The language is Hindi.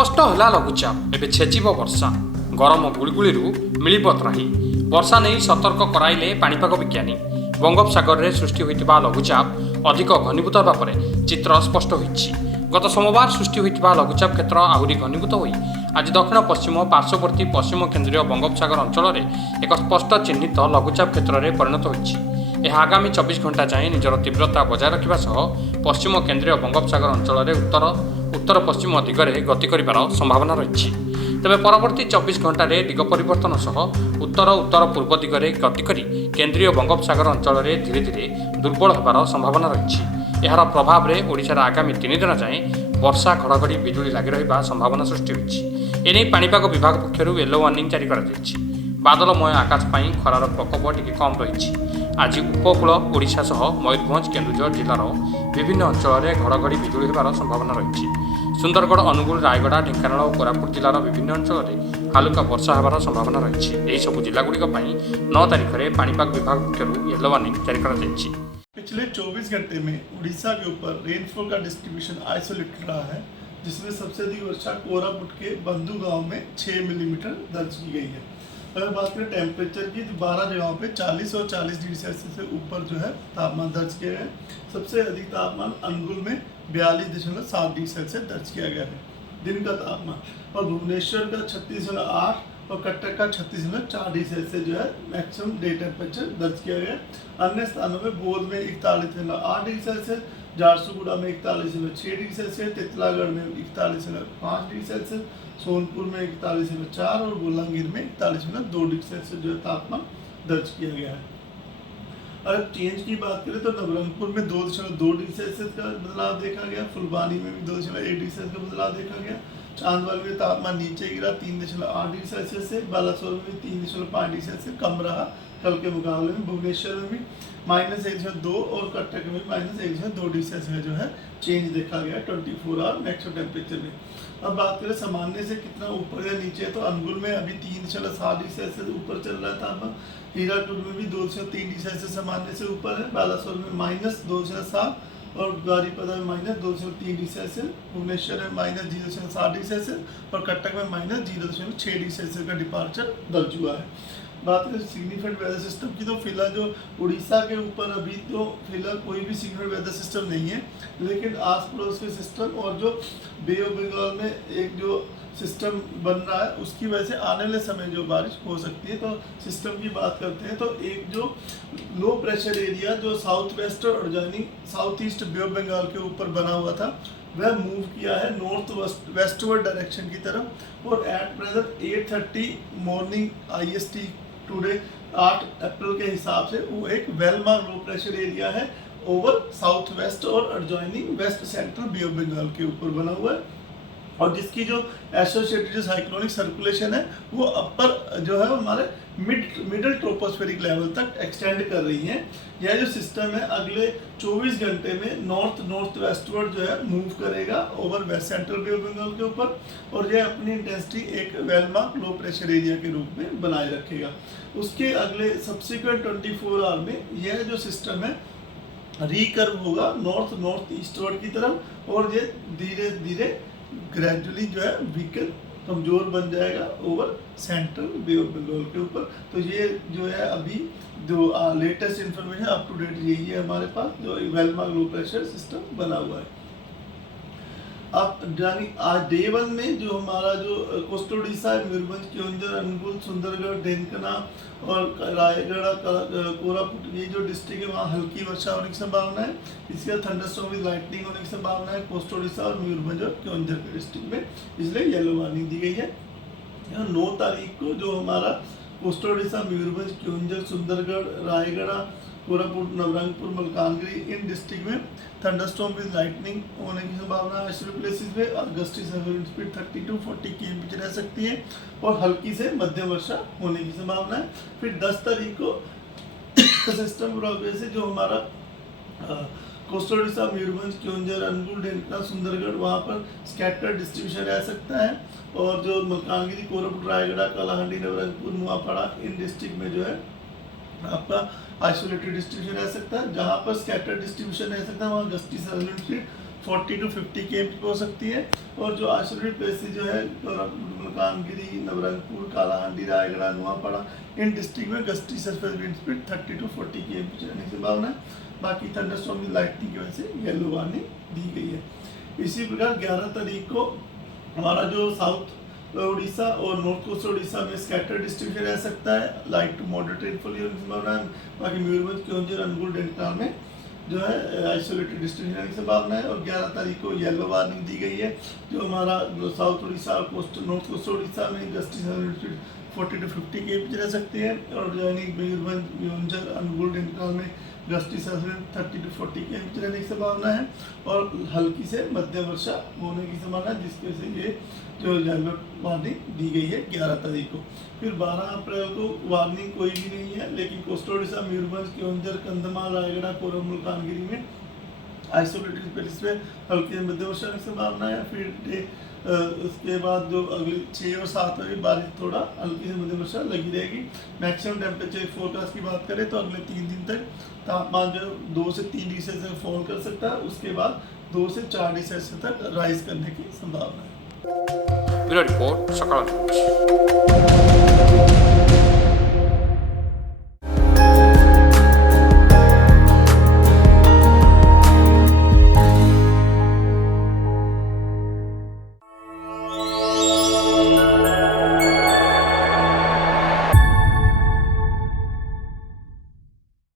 स्पष्ट है लघुचाप एवं छेचिब वर्षा गरम गुड़गुड़ी मिल त्राही वर्षा नहीं सतर्क कराइले पाणीपाग विज्ञानी बंगोपसागर में सृष्टि होता लघुचाप अधिक घनीभूत होगा चित्र स्पष्ट होती गत सोमवार सृष्टि होता लघुचाप क्षेत्र आहरी घनीभूत हो आज दक्षिण पश्चिम पार्श्ववर्ती पश्चिम केन्द्रीय बंगोपसागर अंचल में एक स्पष्ट चिन्हित लघुचाप क्षेत्र में परिणत होती आगामी 24 घंटा जाए निजर तीव्रता बजाय रखा सह पश्चिम केन्द्रीय बंगोपसागर अंचल में उत्तर पश्चिम दिगरे गति कर संभावना रही तेज परवर्ती 24 घंटे दिग परिवर्तन सह उत्तर उत्तर पूर्व दिगरे गति कर केन्द्रीय बंगोपसागर अंचल में धीरे धीरे दुर्बल होबार संभावना रही यार प्रभाव में ओडिशार आगामी 3 दिन जाए वर्षा घड़घड़ी बिजुली लगी रहा संभावना सृष्टि होती एने पाणीपाग विभाग पक्षर येलो वार्निंग जारी कर बादलमय आकाश पर खरार प्रकोप टिके कम रही आज उपकूल ओडिशा सह मयूरभंज केन्दुझर जिलार विभिन्न अंचल में घड़घड़ी बिजुली होबार संभावना रही सुंदरगढ़ अनुगुल रायगड़ा ढेंकानाल और कोरापुट जिलार विभिन्न अंचल में हालुका वर्षा होबार संभावना रही यही सब जिलागुड़िक 9 तारिख में पाणीपाग विभाग पक्षर येलो वार्निंग जारी कर पिछले 24 घंटे में उड़ीसा के ऊपर रेनफॉल का डिस्ट्रीब्यूशन आइसोलेटेड रहा है, जिसमें सबसे अधिक वर्षा कोरापुट के बंधु गांव में 6 मिलीमीटर दर्ज की गई है। अगर बात करें टेम्परेचर की तो 12 जगहों पे 40 और 40 डिग्री सेल्सियस से ऊपर जो है तापमान दर्ज किया गया है। सबसे अधिक तापमान अनुगुल में 42.7 डिग्री सेल्सियस दर्ज किया गया है दिन का तापमान, और भुवनेश्वर का 36.8 और कटक का 36.4 डिग्री सेल्सियस जो है मैक्सिमम डे टेम्परेचर दर्ज किया गया। अन्य स्थानों में बोध में 41.8 डिग्री सेल्सियस, झारसुगुड़ा में 41.6 डिग्री सेल्सियस, तितलागढ़ में 41.5 डिग्री सेल्सियस, सोनपुर में 41.4 और बोलांगीर में 41.2 डिग्री सेल्सियस जो है तापमान दर्ज किया गया है। अगर चेंज की बात करें तो नवरंगपुर में 2.2 डिग्री सेल्सियस का बदलाव देखा गया, फुलबानी में भी 2.1 डिग्री सेल्सियस का बदलाव देखा गया, चांदवाल में तापमान नीचे गिरा 3.8 डिग्री सेल्सियस से, बालासोर में भी 3.5 डिग्री सेल्सियस कम रहा कल के मुकाबले में, भुवनेश्वर में भी -1.2 और कटक में -1.2 डिग्री सेल्सियस जो है चेंज देखा गया 24 आवर मैक्सिमम टेम्परेचर में। अब बात करें सामान्य से कितना ऊपर या नीचे, तो अनुगुल में अभी 3.7 डिग्री सेल्सियस ऊपर चल रहा है तापमान, हीराकुद में भी 2.3 डिग्री सेल्सियस सामान्य से ऊपर है, बालासोर में -2.7 और बारीपदा में -2.3 डिग्री सेल्सियस, भुवनेश्वर में -0.7 डिग्री सेल्सियस और कटक में -0.6 डिग्री सेल्सियस का डिपार्चर दर्ज हुआ है। बात करें सिग्निफिकेंट वेदर सिस्टम की तो फिलहाल जो उड़ीसा के ऊपर अभी तो फिलहाल कोई भी सिग्निफिकेंट वेदर सिस्टम नहीं है, लेकिन आस पड़ोस के सिस्टम और जो बे ऑफ बंगाल में एक जो सिस्टम बन रहा है उसकी वजह से आने वाले समय जो बारिश हो सकती है। तो सिस्टम की बात करते हैं तो एक जो लो प्रेशर एरिया जो साउथ वेस्ट और adjoining south east bay of Bengal के ऊपर बना हुआ था वह मूव किया है नॉर्थ वेस्टवर्ड डायरेक्शन की तरफ, और at present 8:30 morning IST today 8 April के हिसाब से वो एक well mark low pressure area है ओवर साउथ वेस्ट और adjoining west central bay of Bengal के ऊपर बना हुआ है, और जिसकी जो एसोसिएटेड जो साइक्लोनिक सर्कुलेशन है वो अपर जो है हमारे मिडल ट्रोपोस्फेरिक लेवल तक एक्सटेंड कर रही है। यह जो सिस्टम है अगले 24 घंटे में नॉर्थ वेस्टवर्ड जो है मूव करेगा over west central bay of Bengal के ऊपर, और यह अपनी इंटेंसिटी एक वेलमार्क लो प्रेशर एरिया के रूप में बनाए रखेगा। उसके अगले सब्सिक्वेंट 24 आवर में यह जो सिस्टम है रिकर्व होगा नॉर्थ ईस्टवर्ड की तरफ, और ये धीरे धीरे ग्रेजुअली जो है वीकन कमज़ोर बन जाएगा over central bay of Bengal के ऊपर। तो ये जो है अभी जो latest information up to date यही है हमारे पास जो well mark low pressure system बना हुआ है। अब यानी आज डे 1 में जो हमारा जो कोस्टल उड़ीसा है मयूरभंज, केओंझर, अनुगुल, सुंदरगढ़, ढेंकाना और रायगढ़, कोरापुट ये जो डिस्ट्रिक्ट है वहाँ हल्की वर्षा होने की संभावना है। इसके बाद थंडरस्टॉर्म विद लाइटनिंग होने की संभावना है कोस्टल उड़ीसा और मयूरभंज और केओंझर के डिस्ट्रिक्ट में, इसलिए येलो वार्निंग दी गई है। 9 तारीख को जो हमारा कोस्टल उड़ीसा, मयूरभंज, केओंझर, सुंदरगढ़, रायगढ़, कोरापुट, नवरंगपुर, मलकानगिरी इन डिस्ट्रिक्ट में थंडरस्टॉर्म विद लाइटनिंग होने की संभावना है। ऐसे प्लेसेस में गस्टी स्पीड 30 to 40 km रह सकती है और हल्की से मध्यम वर्षा होने की संभावना है। फिर 10 तारीख को सिस्टम प्रोग्रेस से जो हमारा कोस्टल उड़ीसा, मयूरभंज, केओंझर, अनुगुल, ढेंकाना, सुंदरगढ़ वहाँ पर स्कैटर डिस्ट्रीब्यूशन रह सकता है, और जो मलकानगिरी, कोरापुट, रायगढ़, कालाहांडी, नवरंगपुर, नुआपाड़ा इन डिस्ट्रिक्ट में जो है आपका आइसोलेटेड डिस्ट्रीब्यूशन रह सकता है। जहाँ पर स्कैटर डिस्ट्रीब्यूशन रह सकता है वहाँ गस्टी स्पीड 40 to 50 km हो सकती है। और जो आइसोलेटेड प्लेसेस जो है मलकानगिरी, नवरंगपुर, कालाहांडी, रायगढ़, नुआपड़ा, इन डिस्ट्रिक्ट में gusty surface wind speed 30 to 40 km रहने की संभावना है। बाकी थंडरस्टॉर्म की लाइटनिंग की वजह से येलो वार्निंग दी गई है। इसी प्रकार 11 तारीख को हमारा जो साउथ उड़ीसा और नॉर्थ कोस्ट उड़ीसा में स्कैटर्ड डिस्ट्रीब्यूशन रह सकता है, लाइट टू मॉडरेट रेनफॉल की संभावना है। बाकी मयूरभंज, केओंझर, अनुगुल, डेल्टा में जो है आइसोलेटेड डिस्ट्रीब्यूशन की संभावना है। और 11 तारीख को येलो वार्निंग दी गई है। जो हमारा साउथ उड़ीसा और नॉर्थ कोस्ट उड़ीसा में गस्टी 40 to 50 km रह सकती है। और मयूरभंज, केओंझर, अनुगुल, डेल्टा में गस्टी 30 to 40 km रहने की संभावना है। और हल्की से मध्यम वर्षा होने की संभावना है, जिसके से ये जो येलो वार्निंग दी गई है 11 तारीख को। फिर 12 अप्रैल को वार्निंग कोई भी नहीं है, लेकिन कोस्टल उड़ीसा, मयूरभंज, केओंझर, कंधमाल, रायगढ़, कोरबा, मलकानगिरी में आइसोलेटेड प्लेसेस में हल्की से मध्यम वर्षा की संभावना है। फिर उसके बाद जो अगले 6 और 7 बजे बारिश थोड़ा हल्की से मध्यम वर्षा लगी रहेगी। मैक्सिमम टेम्परेचर फोरकास्ट की बात करें तो अगले 3 दिन तक तापमान जो 2 से 3 डिग्री सेल्सियस फॉल कर सकता है, उसके बाद 2 से 4 डिग्री सेल्सियस तक राइज करने की संभावना है। ब्यूरो रिपोर्ट, सकाळ न्यूज।